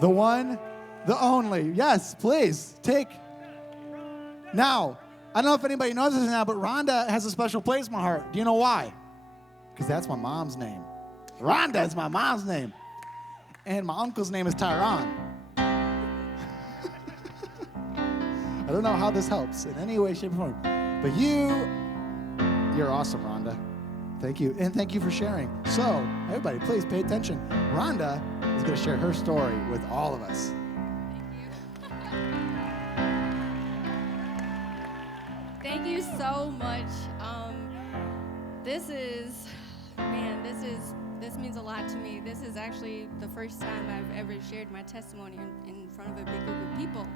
The one, the only. Yes, please, take. Now, I don't know if anybody knows this now, but Rhonda has a special place in my heart. Do you know why? Because that's my mom's name. Rhonda is my mom's name. And my uncle's name is Tyron. I don't know how this helps in any way, shape, or form. But you're awesome, Rhonda. Thank you. And thank you for sharing. So, everybody, please pay attention. Rhonda is going to share her story with all of us. Thank you so much. This means a lot to me. This is actually the first time I've ever shared my testimony in front of a big group of people.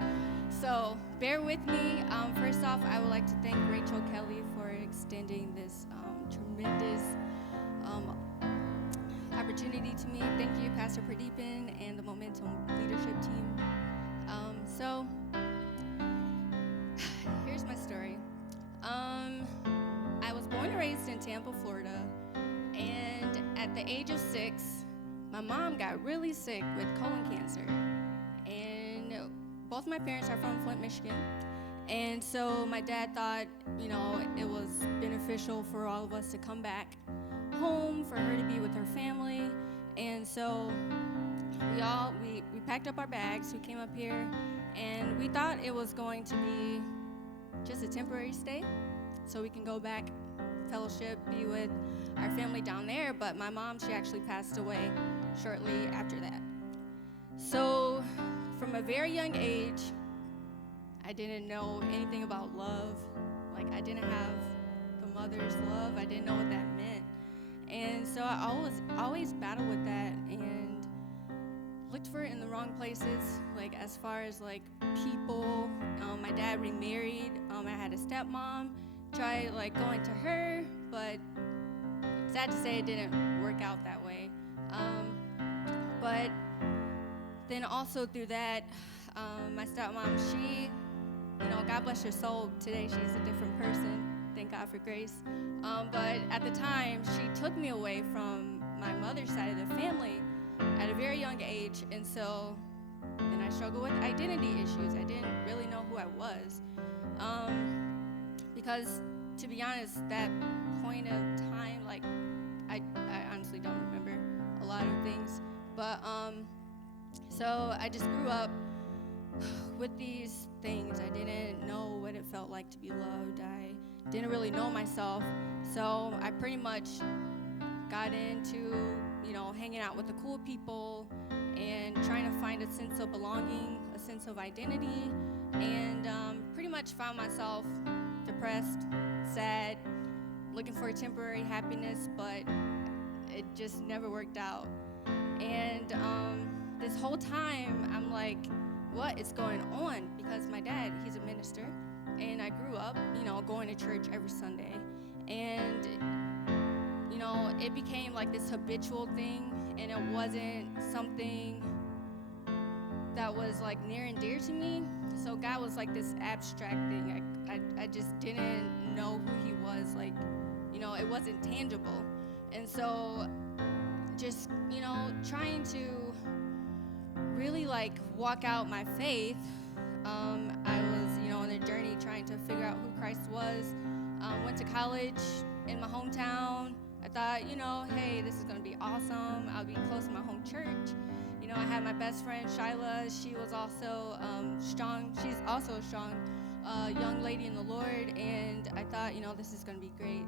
So bear with me. First off, I would like to thank Rachel Kelly for extending this tremendous opportunity to me. Thank you, Pastor Pradeepan and the Momentum leadership team. So here's my story. I was born and raised in Tampa, Florida, and at the age of 6, my mom got really sick with colon cancer. And both my parents are from Flint, Michigan. And so my dad thought, it was beneficial for all of us to come back home, for her to be with her family. And so we packed up our bags, we came up here, and we thought it was going to be just a temporary stay, so we can go back, fellowship, be with our family down there. But my mom, she actually passed away shortly after that. So from a very young age, I didn't know anything about love. Like, I didn't have the mother's love. I didn't know what that meant. And so I always battled with that and looked for it in the wrong places, like as far as like people. My dad remarried. I had a stepmom. Tried like going to her, but sad to say it didn't work out that way. But then also through that, my stepmom, she, God bless her soul, today she's a different person. Thank God for grace. But at the time, she took me away from my mother's side of the family at a very young age. And so then I struggled with identity issues. I didn't really know who I was. Because to be honest, that point of time, like, I honestly don't remember a lot of things. But so I just grew up with these things. I didn't know what it felt like to be loved. I didn't really know myself. So I pretty much got into, hanging out with the cool people and trying to find a sense of belonging, a sense of identity, and pretty much found myself depressed, sad, looking for a temporary happiness, but it just never worked out. And this whole time, I'm like, what is going on? Because my dad, he's a minister, and I grew up, going to church every Sunday. And, it became like this habitual thing, and it wasn't something that was like near and dear to me. So God was like this abstract thing. I just didn't know who he was. Like, it wasn't tangible. And so just, trying to really like walk out my faith, I was, on a journey trying to figure out who Christ was. Went to college in my hometown. I thought, hey, this is going to be awesome. I'll be close to my home church. I had my best friend, Shyla. She was also strong. She's also a strong young lady in the Lord. And I thought, this is going to be great.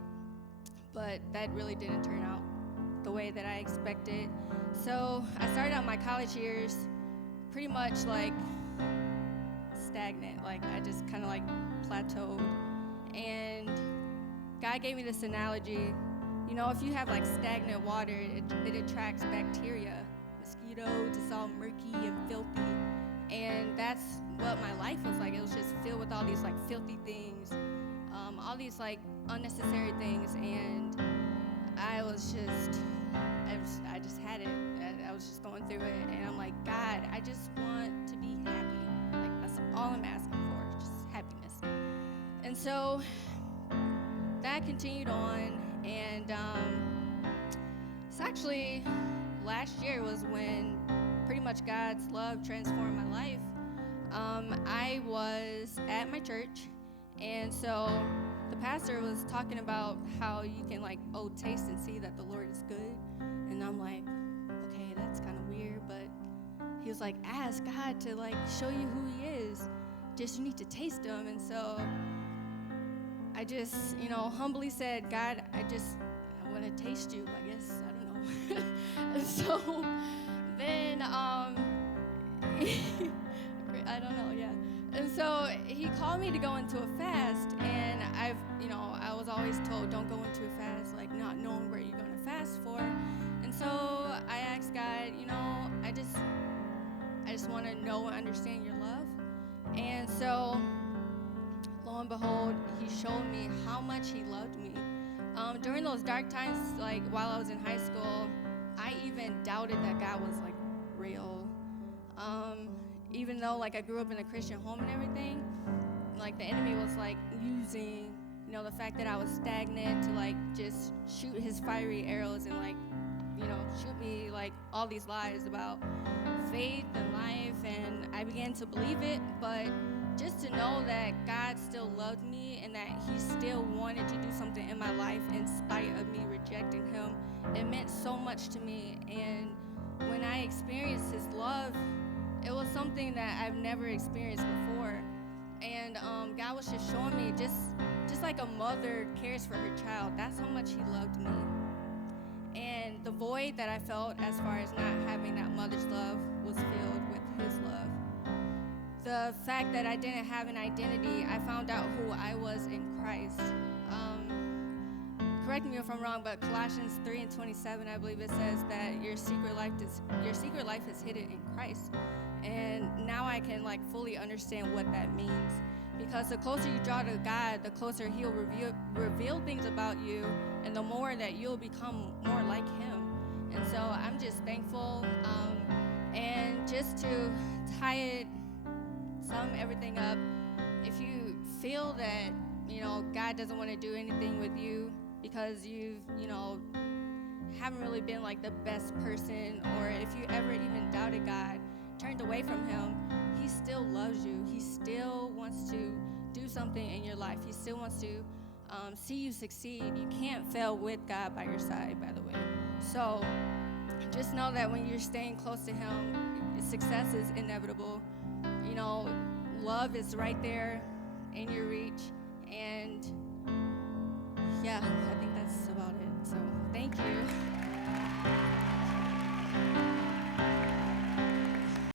But that really didn't turn out the way that I expected. So I started out my college years pretty much like stagnant. Like, I just kind of like plateaued. And God gave me this analogy. If you have like stagnant water, it attracts bacteria, mosquitoes. It's all murky and filthy. And that's what my life was like. It was just filled with all these like filthy things, all these like unnecessary things. And I just had it. I was just going through it. And I'm like, God, I just want to be happy. Like, that's all I'm asking for, just happiness. And so that continued on. And it's actually last year was when pretty much God's love transformed my life. I was at my church, and so the pastor was talking about how you can like, taste and see that the Lord is good. And I'm like, okay, that's kind of weird, but he was like, ask God to like show you who he is. Just you need to taste him. And so I just, humbly said, God, I want to taste you, I guess. I don't know. And so then, I don't know, yeah. And so he called me to go into a fast, and I was always told, don't go into a fast, like not knowing where you're going to fast for. And so I asked God, I just want to know and understand your love. And so, lo and behold, he showed me how much he loved me. During those dark times, like while I was in high school, I even doubted that God was like real. Even though like I grew up in a Christian home and everything, like the enemy was like using, the fact that I was stagnant to like just shoot his fiery arrows and like, shoot me like all these lies about faith and life, and I began to believe it. But just to know that God still loved me and that he still wanted to do something in my life in spite of me rejecting him, it meant so much to me. And when I experienced his love, it was something that I've never experienced before. And God was just showing me, just like a mother cares for her child, that's how much he loved me. And the void that I felt as far as not having that mother's love was filled with his love. The fact that I didn't have an identity, I found out who I was in Christ. Correct me if I'm wrong, but Colossians 3:27, I believe it says that your secret life is hidden in Christ. And now I can like fully understand what that means. Because the closer you draw to God, the closer he'll reveal things about you, and the more that you'll become more like him. And so I'm just thankful. And just to sum everything up, if you feel that, God doesn't want to do anything with you because you've, haven't really been like the best person, or if you ever even doubted God, turned away from him, he still loves you. He still wants to do something in your life. He still wants to see you succeed. You can't fail with God by your side, by the way. So just know that when you're staying close to him, success is inevitable. Love is right there in your reach. And yeah, I think that's about it. So thank you.